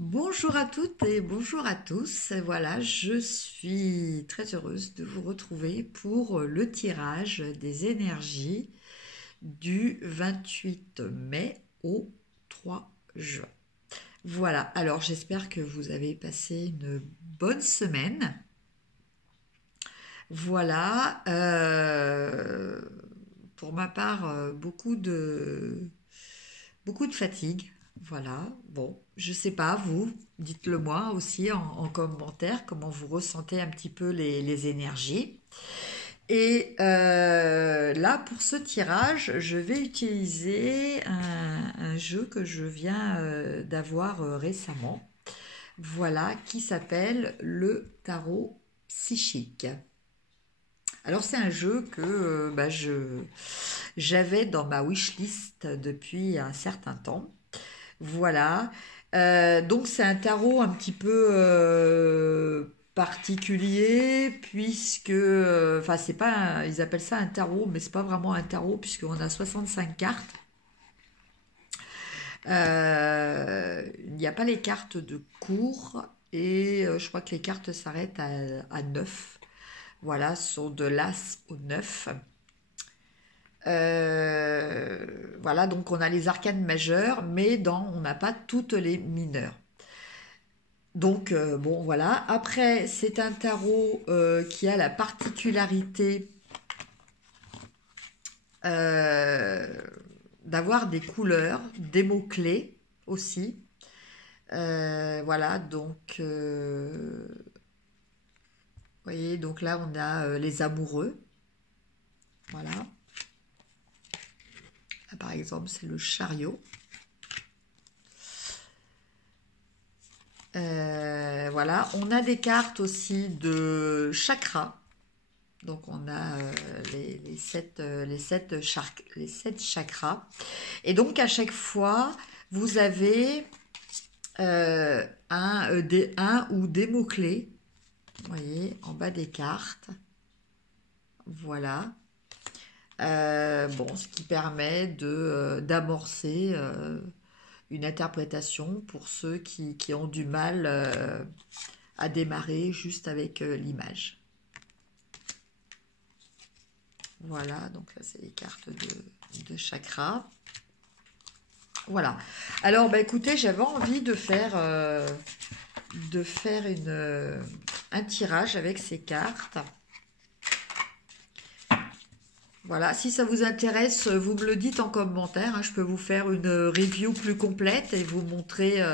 Bonjour à toutes et bonjour à tous. Voilà, je suis très heureuse de vous retrouver pour le tirage des énergies du 28 mai au 3 juin. Voilà, alors j'espère que vous avez passé une bonne semaine. Voilà, pour ma part, beaucoup de fatigue. Voilà, bon, je sais pas, vous, dites-le moi aussi en commentaire, comment vous ressentez un petit peu les énergies. Et là, pour ce tirage, je vais utiliser un jeu que je viens d'avoir récemment. Voilà, qui s'appelle le tarot psychique. Alors c'est un jeu que j'avais dans ma wishlist depuis un certain temps. Voilà. Donc c'est un tarot un petit peu particulier puisque, enfin c'est pas, ils appellent ça un tarot, mais c'est pas vraiment un tarot puisqu'on a 65 cartes. Il n'y a pas les cartes de cours et je crois que les cartes s'arrêtent à 9. Voilà, sont de l'As au 9. Voilà, donc on a les arcanes majeures, mais on n'a pas toutes les mineures. Donc, bon, voilà. Après, c'est un tarot qui a la particularité euh, d'avoir des couleurs, des mots-clés aussi. Voilà, donc, vous voyez, donc là, on a les amoureux. Voilà. Là, par exemple, c'est le chariot. Voilà, on a des cartes aussi de chakras. Donc on a les sept chakras. Et donc à chaque fois, vous avez un ou des mots-clés. Vous voyez, en bas des cartes. Voilà. Bon, ce qui permet d'amorcer une interprétation pour ceux qui ont du mal à démarrer juste avec l'image. Voilà, donc là c'est les cartes de chakra. Voilà. Alors, bah, écoutez, j'avais envie de faire un tirage avec ces cartes. Voilà, si ça vous intéresse, vous me le dites en commentaire, hein. Je peux vous faire une review plus complète et vous montrer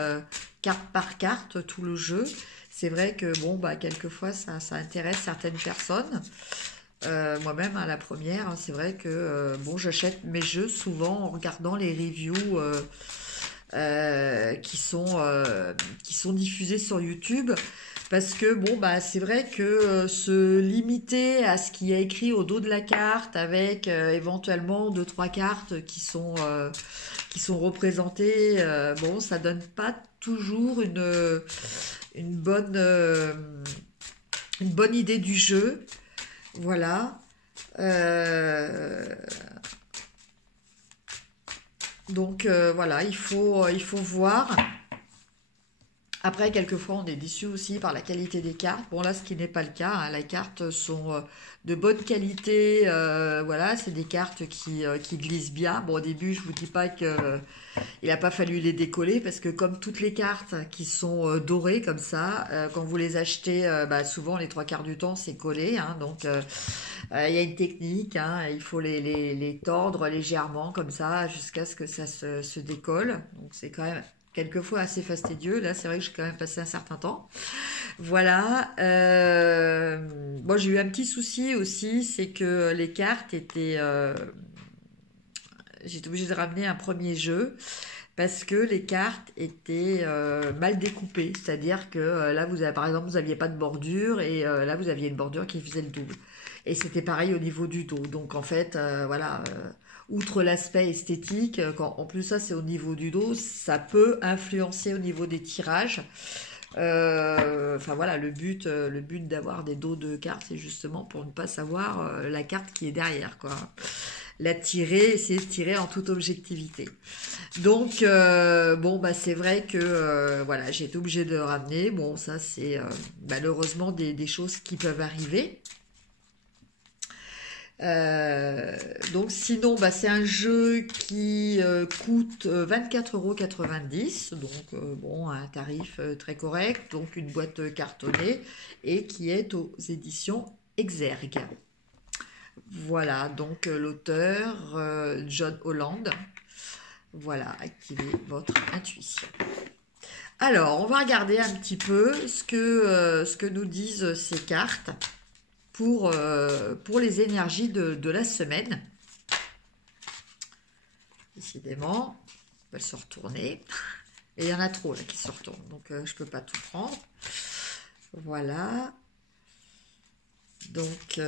carte par carte tout le jeu. C'est vrai que bon, bah, quelquefois ça intéresse certaines personnes. Moi-même, à la première, hein, c'est vrai que bon, j'achète mes jeux souvent en regardant les reviews qui sont diffusées sur YouTube. Parce que bon, bah, c'est vrai que se limiter à ce qui est écrit au dos de la carte avec éventuellement deux, trois cartes qui sont représentées, bon, ça donne pas toujours une bonne, euh, une bonne idée du jeu. Voilà. Euh, donc voilà, il faut voir. Après, quelquefois, on est déçu aussi par la qualité des cartes. Bon, là, ce qui n'est pas le cas, hein. Les cartes sont de bonne qualité. Voilà, c'est des cartes qui glissent bien. Bon, au début, je vous dis pas que il n'a pas fallu les décoller parce que comme toutes les cartes qui sont dorées comme ça, quand vous les achetez, bah, souvent les trois quarts du temps, c'est collé. Hein. Donc, il y a une technique. Hein. Il faut les tordre légèrement comme ça jusqu'à ce que ça se décolle. Donc, c'est quand même quelquefois assez fastidieux. Là, c'est vrai que j'ai quand même passé un certain temps. Voilà. Bon, j'ai eu un petit souci aussi, c'est que les cartes étaient... j'étais obligée de ramener un premier jeu parce que les cartes étaient mal découpées. C'est-à-dire que là, vous avez, par exemple, vous n'aviez pas de bordure et là, vous aviez une bordure qui faisait le double. Et c'était pareil au niveau du dos. Donc, en fait, voilà... outre l'aspect esthétique, quand, en plus ça c'est au niveau du dos, ça peut influencer au niveau des tirages. Enfin voilà, le but d'avoir des dos de cartes, c'est justement pour ne pas savoir la carte qui est derrière, quoi. la tirer, essayer de tirer en toute objectivité. Donc, bon, bah, c'est vrai que voilà, j'ai été obligée de le ramener. Bon, ça, c'est malheureusement des choses qui peuvent arriver. Euh, donc sinon, bah, c'est un jeu qui coûte 24,90 €, donc bon, un tarif très correct, donc une boîte cartonnée et qui est aux éditions Exergue. Voilà, donc l'auteur John Holland. Voilà, activez votre intuition. Alors, on va regarder un petit peu ce que nous disent ces cartes pour les énergies de la semaine. Décidément, elles se retourner. Et il y en a trop là qui se retournent, donc je ne peux pas tout prendre. Voilà. Donc,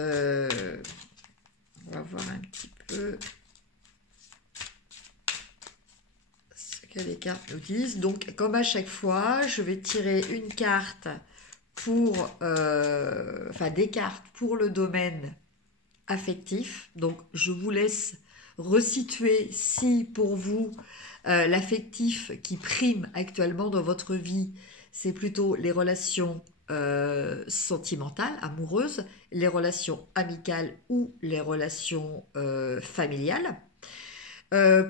on va voir un petit peu ce que les cartes nous disent. Donc, comme à chaque fois, je vais tirer une carte pour, enfin des cartes pour le domaine affectif. Donc, je vous laisse resituer si pour vous, l'affectif qui prime actuellement dans votre vie, c'est plutôt les relations sentimentales, amoureuses, les relations amicales ou les relations familiales.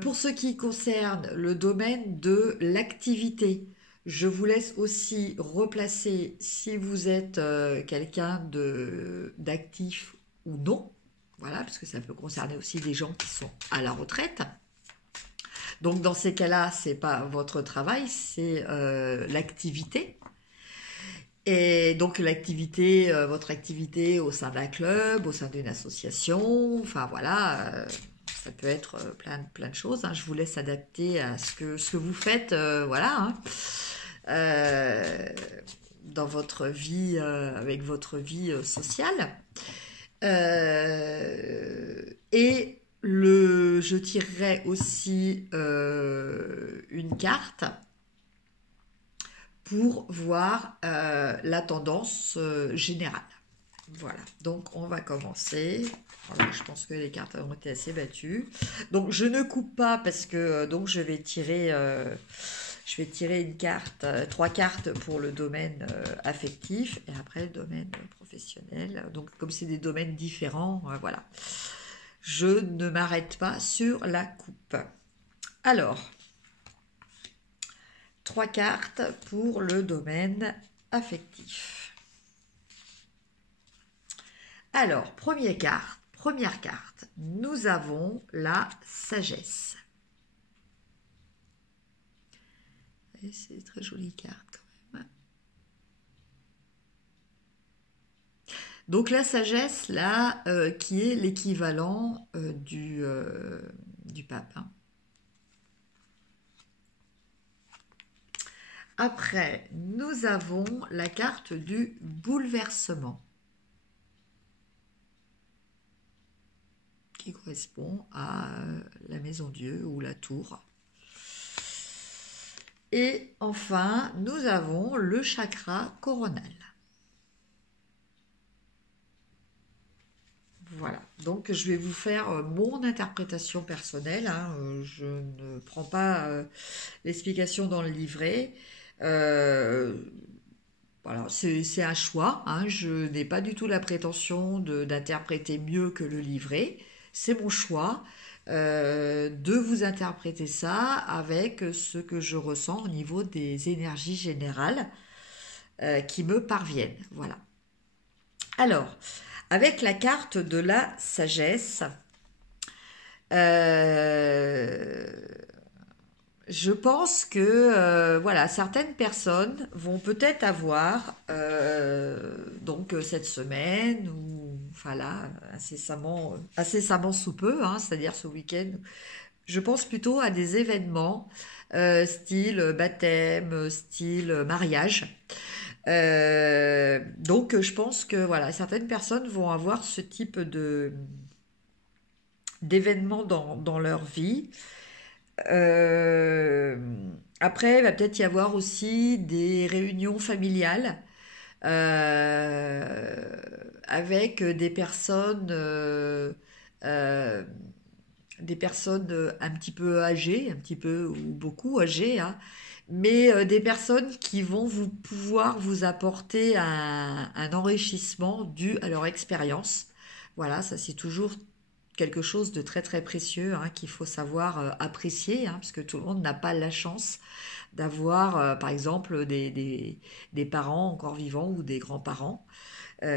Pour ce qui concerne le domaine de l'activité, je vous laisse aussi replacer si vous êtes quelqu'un d'actif ou non. Voilà, parce que ça peut concerner aussi des gens qui sont à la retraite. Donc dans ces cas-là, c'est pas votre travail, c'est l'activité. Et donc l'activité, votre activité au sein d'un club, au sein d'une association, enfin voilà, ça peut être plein de choses. Hein. Je vous laisse adapter à ce que vous faites, voilà, hein, euh, dans votre vie, avec votre vie sociale. Et je tirerai aussi une carte pour voir la tendance générale. Voilà, donc on va commencer. Voilà, je pense que les cartes ont été assez battues. Donc je ne coupe pas parce que donc je vais tirer une carte, trois cartes pour le domaine affectif et après le domaine professionnel. Donc comme c'est des domaines différents, voilà. Je ne m'arrête pas sur la coupe. Alors, trois cartes pour le domaine affectif. Alors, première carte, nous avons la sagesse. C'est une très jolie carte quand même. Donc la sagesse, là, qui est l'équivalent du pape. Hein. Après, nous avons la carte du bouleversement, qui correspond à la maison Dieu ou la tour. Et enfin, nous avons le chakra coronal. Voilà, donc je vais vous faire mon interprétation personnelle. Hein. Je ne prends pas l'explication dans le livret. Voilà, c'est un choix. Hein. Je n'ai pas du tout la prétention d'interpréter mieux que le livret. C'est mon choix de vous interpréter ça avec ce que je ressens au niveau des énergies générales qui me parviennent. Voilà. Alors, avec la carte de la sagesse, je pense que voilà, certaines personnes vont peut-être avoir donc cette semaine ou enfin là incessamment sous peu, hein, c'est-à-dire ce week-end. Je pense plutôt à des événements style baptême, style mariage. Donc je pense que voilà, certaines personnes vont avoir ce type d'événements dans leur vie. Euh, Après, il va peut-être y avoir aussi des réunions familiales euh, avec des personnes euh, des personnes un petit peu âgées, un petit peu ou beaucoup âgées, hein, mais des personnes qui vont pouvoir vous apporter un enrichissement dû à leur expérience. Voilà, ça c'est toujours quelque chose de très très précieux, hein, qu'il faut savoir apprécier, hein, parce que tout le monde n'a pas la chance d'avoir, par exemple, des parents encore vivants ou des grands-parents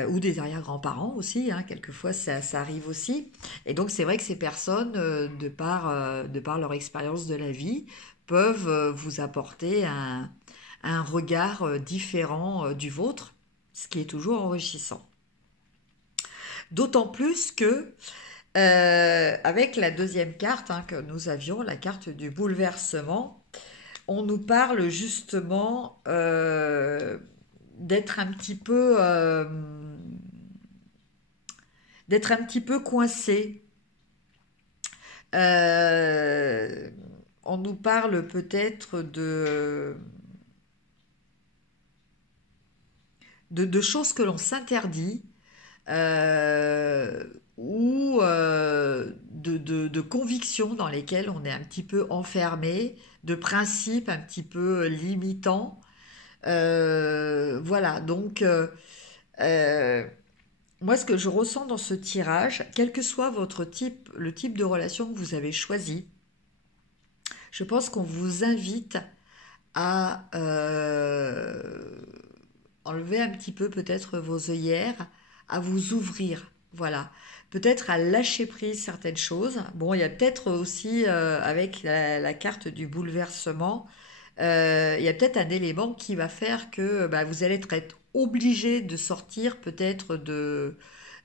ou des arrière-grands-parents aussi, hein, quelquefois ça arrive aussi. Et donc c'est vrai que ces personnes, de par leur expérience de la vie, peuvent vous apporter un regard différent du vôtre, ce qui est toujours enrichissant. D'autant plus que avec la deuxième carte, hein, que nous avions, la carte du bouleversement, on nous parle justement d'être un petit peu d'être un petit peu coincé. Euh, on nous parle peut-être de choses que l'on s'interdit ou de convictions dans lesquelles on est un petit peu enfermé, de principes un petit peu limitants. Voilà, donc euh, moi ce que je ressens dans ce tirage, quel que soit votre type, le type de relation que vous avez choisi, je pense qu'on vous invite à enlever un petit peu peut-être vos œillères, à vous ouvrir, voilà. Peut-être à lâcher prise certaines choses. Bon, il y a peut-être aussi, avec la carte du bouleversement, il y a peut-être un élément qui va faire que bah, vous allez être obligé de sortir, peut-être de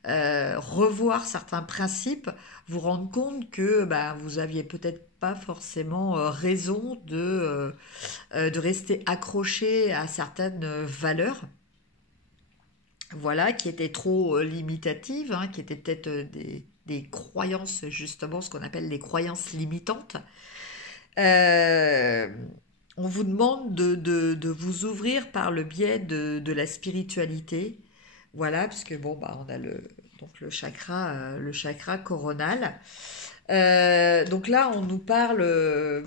revoir certains principes, vous rendre compte que bah, vous aviez peut-être pas forcément raison de rester accroché à certaines valeurs, voilà, qui étaient trop limitatives, hein, qui étaient peut-être des croyances, justement, ce qu'on appelle les croyances limitantes. Euh, on vous demande de vous ouvrir par le biais de la spiritualité, voilà, puisque bon, bah, on a donc le chakra coronal. Donc là, on nous parle,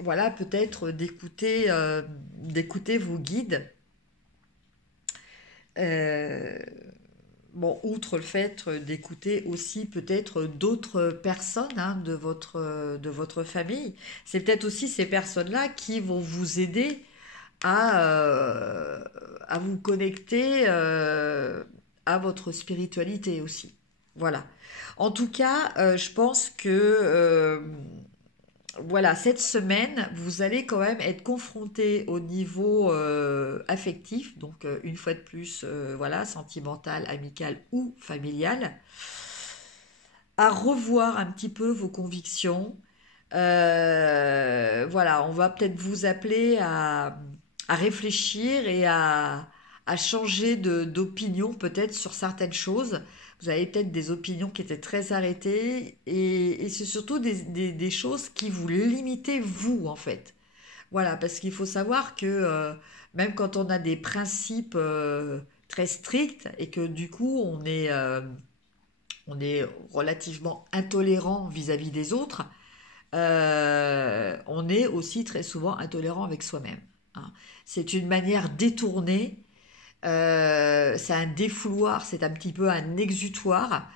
voilà, peut-être d'écouter vos guides. Euh, bon, outre le fait d'écouter aussi peut-être d'autres personnes, hein, de votre famille, c'est peut-être aussi ces personnes-là qui vont vous aider à vous connecter à votre spiritualité aussi. Voilà. En tout cas, je pense que voilà, cette semaine, vous allez quand même être confronté au niveau affectif, donc une fois de plus, voilà, sentimental, amical ou familial, à revoir un petit peu vos convictions. Voilà, on va peut-être vous appeler à réfléchir et à changer d'opinion peut-être sur certaines choses. Vous avez peut-être des opinions qui étaient très arrêtées et c'est surtout des choses qui vous limitaient vous en fait. Voilà, parce qu'il faut savoir que même quand on a des principes très stricts et que du coup on est relativement intolérant vis-à-vis des autres, on est aussi très souvent intolérant avec soi-même, hein. C'est une manière détournée, c'est un défouloir, c'est un petit peu un exutoire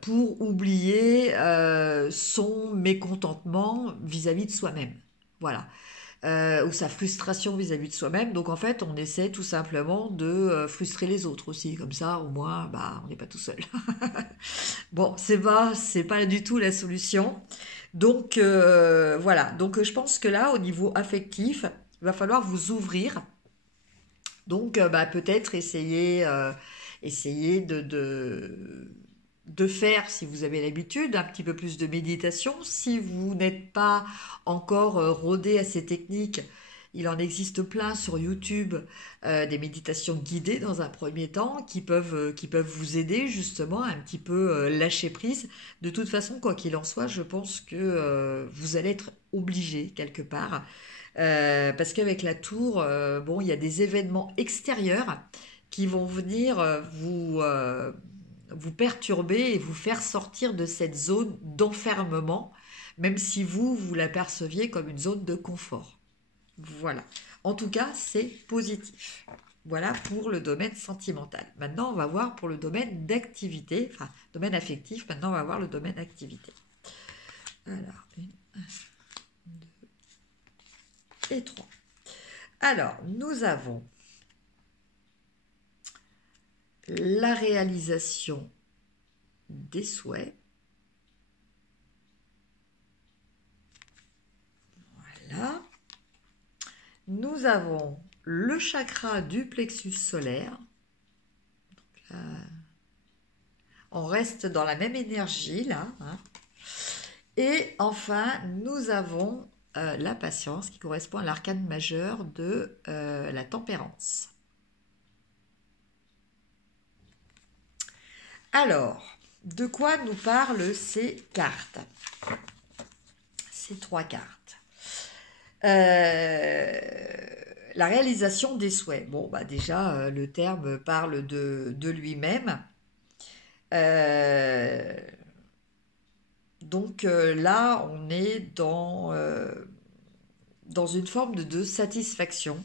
pour oublier son mécontentement vis-à-vis de soi-même. Voilà. Ou sa frustration vis-à-vis de soi-même. Donc en fait, on essaie tout simplement de frustrer les autres aussi. Comme ça, au moins, bah, on n'est pas tout seul. Bon, c'est pas du tout la solution. Donc voilà. Donc je pense que là, au niveau affectif, il va falloir vous ouvrir. Donc bah, peut-être essayer de faire, si vous avez l'habitude, un petit peu plus de méditation. Si vous n'êtes pas encore rodé à ces techniques, il en existe plein sur YouTube, des méditations guidées dans un premier temps qui peuvent vous aider justement à un petit peu lâcher prise. De toute façon, quoi qu'il en soit, je pense que vous allez être obligé quelque part. Parce qu'avec la tour, bon, il y a des événements extérieurs qui vont venir vous perturber et vous faire sortir de cette zone d'enfermement, même si vous l'aperceviez comme une zone de confort. Voilà. En tout cas, c'est positif. Voilà pour le domaine sentimental. Maintenant, on va voir pour le domaine d'activité, enfin, domaine affectif. Maintenant, on va voir le domaine activité. Alors, 1, 2 et 3. Alors, nous avons la réalisation des souhaits. Voilà. Nous avons le chakra du plexus solaire. Donc là, on reste dans la même énergie là. Hein. Et enfin, nous avons la patience qui correspond à l'arcane majeur de la tempérance. Alors, de quoi nous parlent ces cartes? Ces 3 cartes. La réalisation des souhaits. Bon, bah déjà, le terme parle de lui-même. Donc là, on est dans une forme de satisfaction.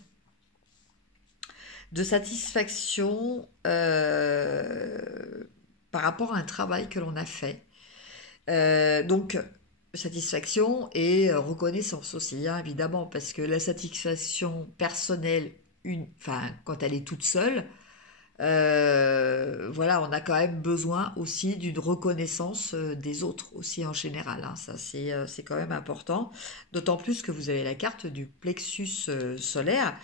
De satisfaction par rapport à un travail que l'on a fait. Donc, satisfaction et reconnaissance aussi, hein, évidemment, parce que la satisfaction personnelle, quand elle est toute seule, voilà, on a quand même besoin aussi d'une reconnaissance des autres aussi en général. Hein, ça, c'est quand même important. D'autant plus que vous avez la carte du plexus solaire.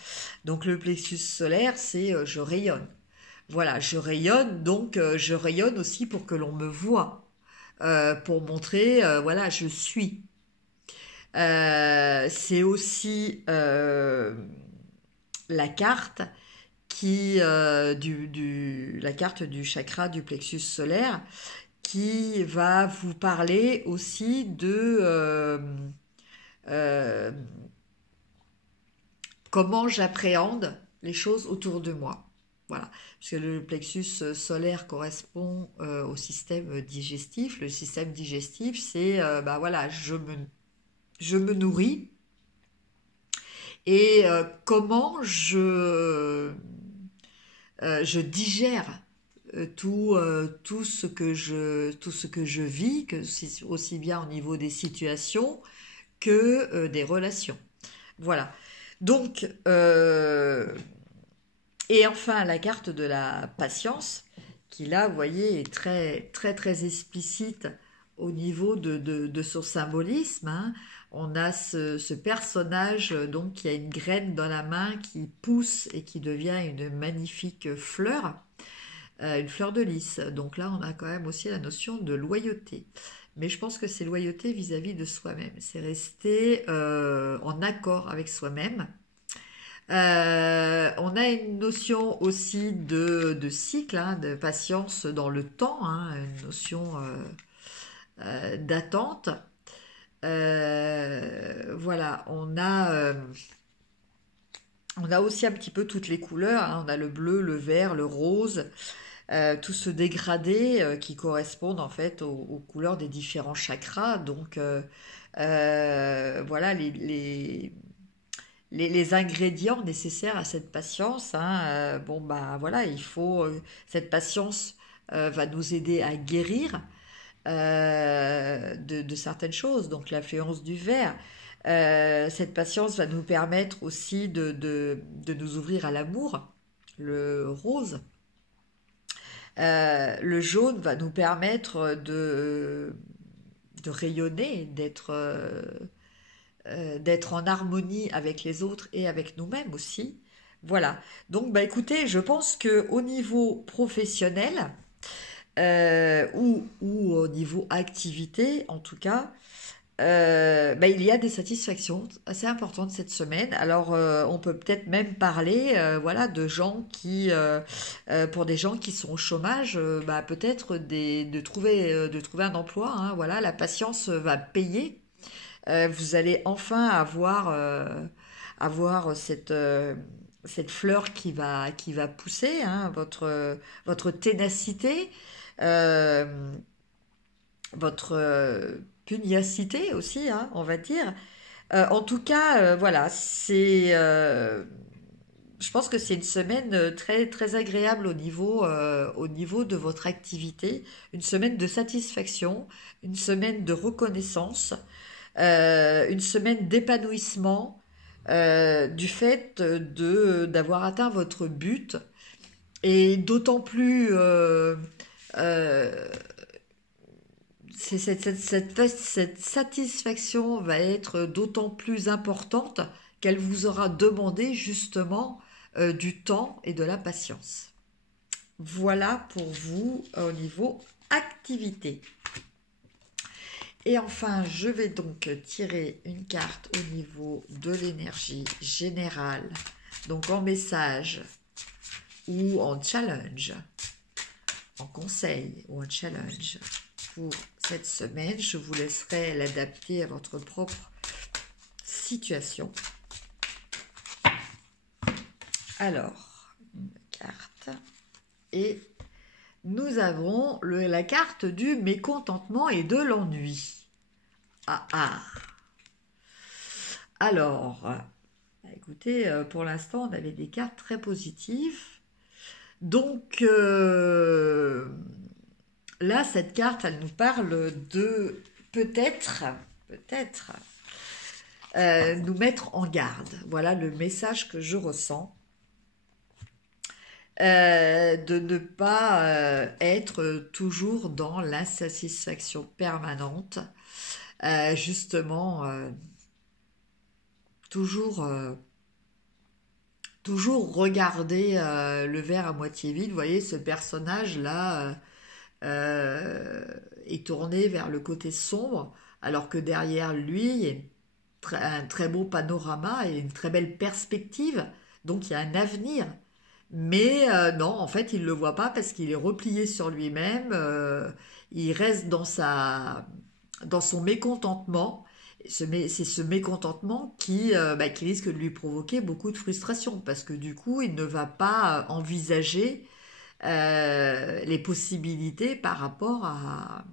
Donc, le plexus solaire, c'est je rayonne. Voilà, je rayonne, donc je rayonne aussi pour que l'on me voie, pour montrer, voilà, je suis. C'est aussi la carte la carte du chakra du plexus solaire qui va vous parler aussi de comment j'appréhende les choses autour de moi. Voilà, parce que le plexus solaire correspond au système digestif. Le système digestif, c'est, bah voilà, je me nourris et comment je digère tout ce que je vis, que c'est aussi bien au niveau des situations que des relations. Voilà. Donc, et enfin, la carte de la patience, qui là, vous voyez, est très, très, très explicite au niveau de son symbolisme. Hein. On a ce personnage donc qui a une graine dans la main qui pousse et qui devient une magnifique fleur, une fleur de lys. Donc là, on a quand même aussi la notion de loyauté. Mais je pense que c'est loyauté vis-à-vis de soi-même. C'est rester en accord avec soi-même. On a une notion aussi de cycle, hein, de patience dans le temps, hein, une notion d'attente. Voilà, on a aussi un petit peu toutes les couleurs, hein, on a le bleu, le vert, le rose, tout ce dégradé qui correspondent en fait aux couleurs des différents chakras. Donc voilà les ingrédients nécessaires à cette patience. Hein. Bon bah voilà, il faut cette patience va nous aider à guérir de certaines choses. Donc l'influence du verre. Cette patience va nous permettre aussi de nous ouvrir à l'amour. Le rose. Le jaune va nous permettre de rayonner, d'être en harmonie avec les autres et avec nous-mêmes aussi. Voilà. Donc, bah, écoutez, je pense que au niveau professionnel ou au niveau activité, en tout cas, bah, il y a des satisfactions assez importantes cette semaine. Alors, on peut peut-être même parler, voilà, de gens pour des gens qui sont au chômage, bah, peut-être de trouver un emploi. Hein, voilà, la patience va payer. Vous allez enfin avoir cette fleur qui va pousser, hein, votre ténacité. euh, votre pugnacité aussi, hein, on va dire. En tout cas, voilà, je pense que c'est une semaine très, très agréable au niveau de votre activité, une semaine de satisfaction, une semaine de reconnaissance, une semaine d'épanouissement du fait d'avoir atteint votre but et d'autant plus euh, cette satisfaction va être d'autant plus importante qu'elle vous aura demandé justement du temps et de la patience. Voilà pour vous au niveau activité. Et enfin, je vais donc tirer une carte au niveau de l'énergie générale, donc en message ou en challenge, en conseil ou en challenge pour cette semaine. Je vous laisserai l'adapter à votre propre situation. Alors, une carte. Et nous avons la carte du mécontentement et de l'ennui. Ah ah. Alors, écoutez, pour l'instant, on avait des cartes très positives. Donc, là, cette carte, elle nous parle de peut-être nous mettre en garde. Voilà le message que je ressens. De ne pas être toujours dans l'insatisfaction permanente. Justement, toujours, toujours regarder le verre à moitié vide. Vous voyez, ce personnage-là est tourné vers le côté sombre, alors que derrière lui, il y a un très beau panorama et une très belle perspective. Donc, il y a un avenir. Mais non, en fait, il ne le voit pas parce qu'il est replié sur lui-même. Il reste dans son mécontentement. C'est ce mécontentement qui risque de lui provoquer beaucoup de frustration parce que du coup, il ne va pas envisager les possibilités par rapport à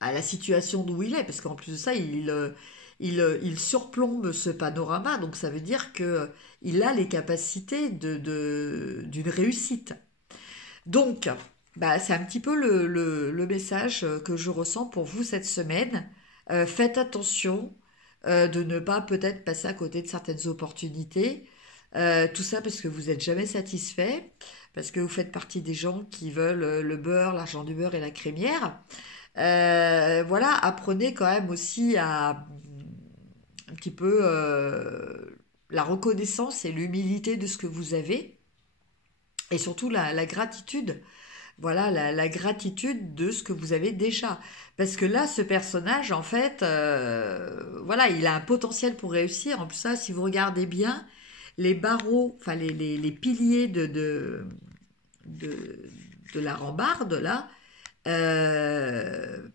la situation d'où il est. Parce qu'en plus de ça, il surplombe ce panorama. Donc ça veut dire que il a les capacités d'une réussite. Donc, c'est un petit peu le message que je ressens pour vous cette semaine. Faites attention de ne pas peut-être passer à côté de certaines opportunités. Tout ça parce que vous n'êtes jamais satisfait, parce que vous faites partie des gens qui veulent le beurre, l'argent du beurre et la crémière. Voilà, apprenez quand même aussi à un petit peu la reconnaissance et l'humilité de ce que vous avez, et surtout la gratitude. Voilà, la gratitude de ce que vous avez déjà. Parce que là, ce personnage, en fait, voilà, il a un potentiel pour réussir. En plus, ça, si vous regardez bien, les barreaux, enfin les piliers de, de la rambarde, là, euh,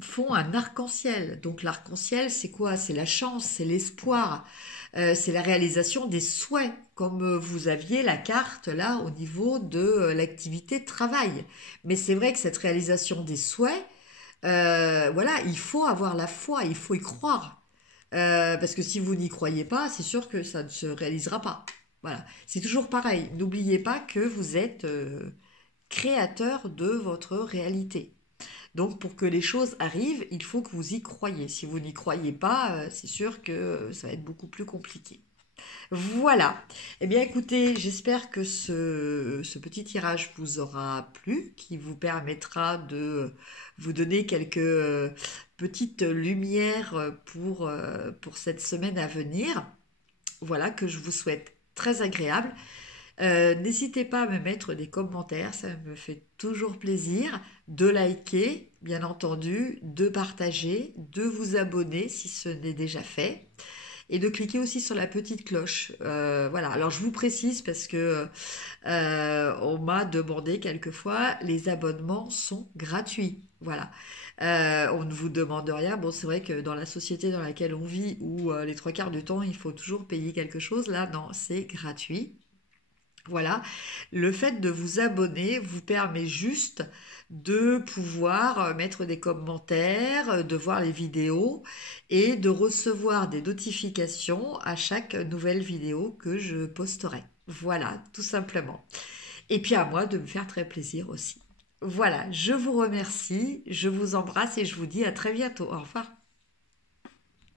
font un arc-en-ciel. Donc l'arc-en-ciel, c'est quoi? C'est la chance, c'est l'espoir, c'est la réalisation des souhaits, comme vous aviez la carte là au niveau de l'activité de travail. Mais c'est vrai que cette réalisation des souhaits, voilà, il faut avoir la foi, il faut y croire. Parce que si vous n'y croyez pas, c'est sûr que ça ne se réalisera pas. Voilà, c'est toujours pareil. N'oubliez pas que vous êtes créateur de votre réalité. Donc pour que les choses arrivent, il faut que vous y croyez. Si vous n'y croyez pas, c'est sûr que ça va être beaucoup plus compliqué. Voilà. Eh bien écoutez, j'espère que ce petit tirage vous aura plu, qui vous permettra de vous donner quelques petites lumières pour cette semaine à venir. Voilà, que je vous souhaite très agréable. N'hésitez pas à me mettre des commentaires, ça me fait toujours plaisir, de liker, bien entendu, de partager, de vous abonner si ce n'est déjà fait, et de cliquer aussi sur la petite cloche. Voilà, alors je vous précise parce que on m'a demandé quelquefois, les abonnements sont gratuits. Voilà. On ne vous demande rien. Bon, c'est vrai que dans la société dans laquelle on vit, où les trois quarts du temps, il faut toujours payer quelque chose, là, non, c'est gratuit. Voilà, le fait de vous abonner vous permet juste de pouvoir mettre des commentaires, de voir les vidéos et de recevoir des notifications à chaque nouvelle vidéo que je posterai. Voilà, tout simplement. Et puis à moi de me faire très plaisir aussi. Voilà, je vous remercie, je vous embrasse et je vous dis à très bientôt. Au revoir.